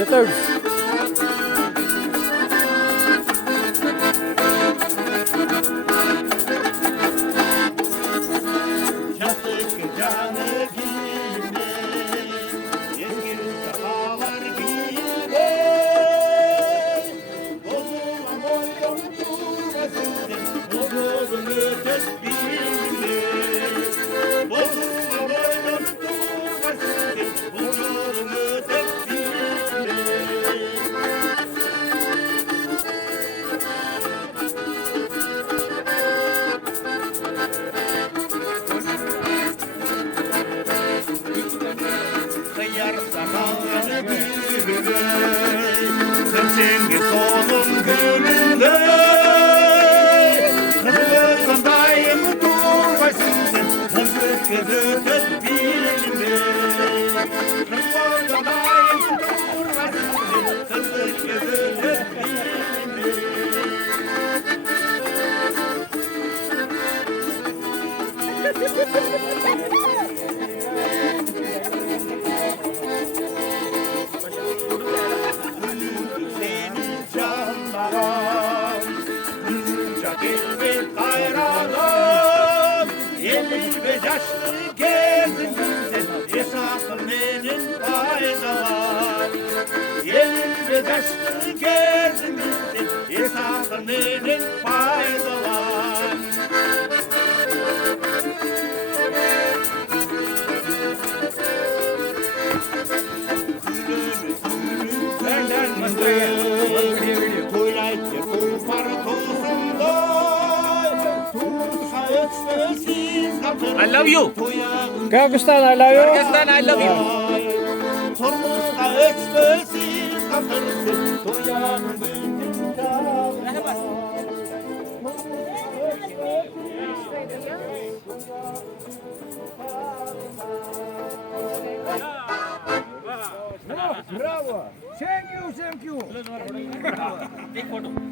Yeter. Yastık canı giyme, eski safalar giyme. Bozulan boydum durmasın, bozulun ötes bilme. Bozulan boydum durmasın, bozulun ötes bilme. Kıyar sakalını gülüne, kırçıngi solun gülüne. Kızılın dayımı durmasın sen, kızıl kızı kız bilme. Kızılın dayımı durmasın sen, kızıl kızı kız bilme. Senin canlarım, Gülünca dilbet hayranım. 55 yaşlı gezdin sen, esasın benim faydalar. 55 yaşlı gezdin sen, esasın benim faydalar. I love you. Kyrgyzstan, I love you. Kyrgyzstan, I love you. Bravo. Thank you, thank you. Take photo.